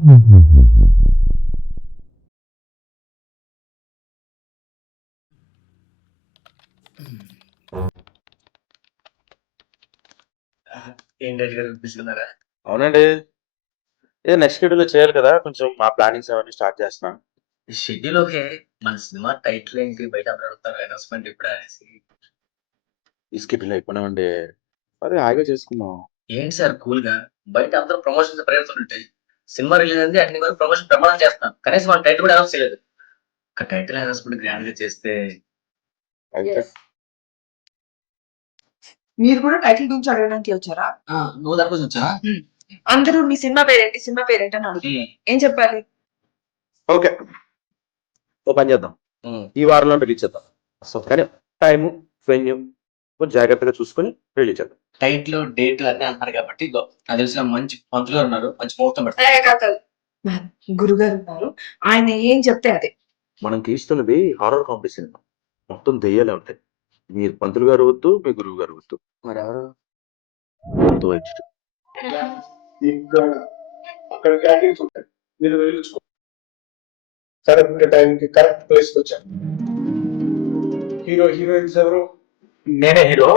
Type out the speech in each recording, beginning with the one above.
ఏంటి గారు తీసుకున్నారా? అవునండి. నెక్స్ట్ షెడ్యూల్‌లో చేయాలి కదా! కొంచెం మా ప్లానింగ్స్ అవన్నీ స్టార్ట్ చేస్తున్నాను. Schedule okay. మన సినిమా టైటిల్ ఏంటి? బయట అందరూ అడుగుతారు అనౌన్స్‌మెంట్ ఎప్పుడా అనేసి. ఈ షెడ్యూల్ అయిపోయినామండి. అదే హాయిగా చేసుకుందాం. ఏంటి సార్ కూల్‌గా? బయట అందరూ ప్రమోషన్స్ ప్రేరుతుంటాయి. సినిమా రిలీజ్ అయింది అన్ని వరకు ప్రమోషన్ బ్రహ్మాండంగా చేస్తాం. కనీసం మన టైటిల్ కూడా అనౌన్స్ చేయలేదు. ఒక టైటిల్ అనౌన్స్‌మెంట్ గ్రాండ్‌గా చేస్తే అయితే మీరు కూడా టైటిల్ గురించి అడగడానికి వచ్చారా? నువ్వు దానికోసం వచ్చావా? అందరూ మీ సినిమా పేరేంటి సినిమా పేరేంటి అని అడుగుతున్నారు. ఏం చెప్పాలి? ఓకే. ఓ పని చేద్దాం. ఈ వారంలో రిలీజ్ చేద్దాం. కానీ టైము, వెన్యూ కొంచెం జాగ్రత్తగా చూసుకొని రిలీజ్ చేద్దాం. టైటిల్, డేట్ అన్నీ అంటున్నారు కాబట్టి ఇదిగో నాకు తెలిసిన మంచి పంతులు గారు ఉన్నారు. మంచి ముహూర్తం పెడతారు. గురుగారు ఉన్నారు. ఆయన ఏం చెప్తే అదే. మనం తీస్తున్నది హారర్ కామెడీ సినిమా. మొత్తం దెయ్యాలే ఉంటాయి. మీరు పంతులు గారు వద్దు, మీ గురువు గారు వద్దు. మరెవరు? వద్దు వైద్యుడు. ఇంకా అక్కడ క్యాంటీన్స్ ఉంటాయి, మీరు వెళ్ళుకో. కరెక్ట్ టైంకి కరెక్ట్ ప్లేస్కి వచ్చాను. హీరోయిన్స్ ఎవరు? నేనే హీరో,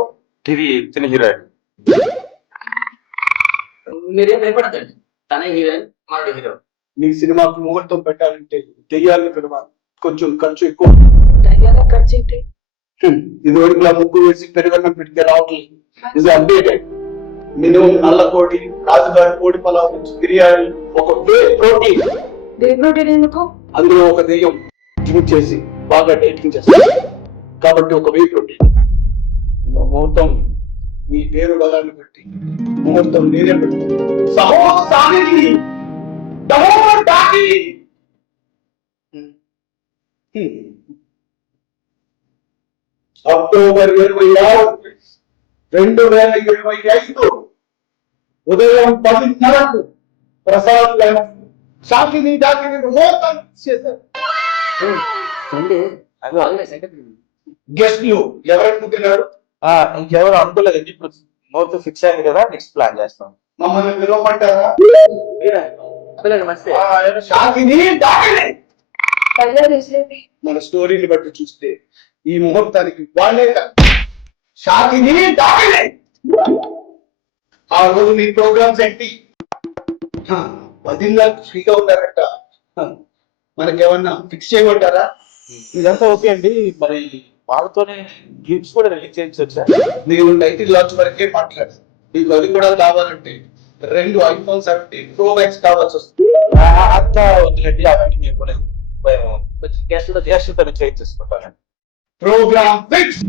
ఇది చిన్న హీరోయిన్. మీరేం భయపడతండి. తనే హీరోయిన్, మనోడు హీరో. నీ సినిమాకి ముహూర్తం పెట్టాలంటే దెయ్యాలను పిలవాలి. కొంచెం ఖర్చు ఎక్కువ. ఖర్చు ఏంటి? ఇది వరకు ముగ్గు వేసి పెరుగన్నం పెడితే రావట్లేదు. ఇది అప్డేటెడ్. మినిమం నల్ల కోడి, రాజుగారి కోడి పలావ్ నుంచి బిర్యానీ, ఒక వే ప్రోటీన్. ప్రోటీన్ ఎందుకు? అందులో ఒక దెయ్యం డ్రింక్ చేసి బాగా డేటింగ్ చేస్తారు కాబట్టి ఒక వే ప్రోటీన్. ముహూర్తం మీ పేరు బలాన్ని బట్టి ముహూర్తం నేనే పెడతాను. అక్టోబర్ 26, 2025 ఉదయం 10:30 ప్రసాద్ షాకిని డాకిని ముహూర్తం చేశారు. గెస్ట్లు ఎవరనుకుంటున్నారు? ఇంకెవరు అనుకోలేదండి. ఇప్పుడు ముహూర్తం ఫిక్స్ అయింది కదా, నెక్స్ట్ ప్లాన్ చేస్తాం. మమ్మల్ని పిలవమంటారా? షాకిని డాకిని. మన స్టోరీని బట్టి చూస్తే ఈ ముహూర్తానికి వాళ్ళే షాకిని డాకిని. ఆ రోజు మీ ప్రోగ్రామ్స్ ఏంటి? 10 లక్షలు ఫ్రీగా ఉన్నారట. మనకేమన్నా ఫిక్స్ చేయమంటారా? ఇదంతా ఓకే అండి. మరి వాళ్ళతోనే గిఫ్ట్స్ కూడా రిలీజ్ చేయించొచ్చా? నీవు టైటిల్ లాంచ్ వరకే మాట్లాడు. నీకు అది కూడా కావాలంటే 2 iPhone 17 Pro Max కావాల్సి వస్తుంది. అంతా వద్దులేండి, అవన్నీ మీకు నేను గెస్ట్తో చేయించేసుకుంటాను. Programme fix.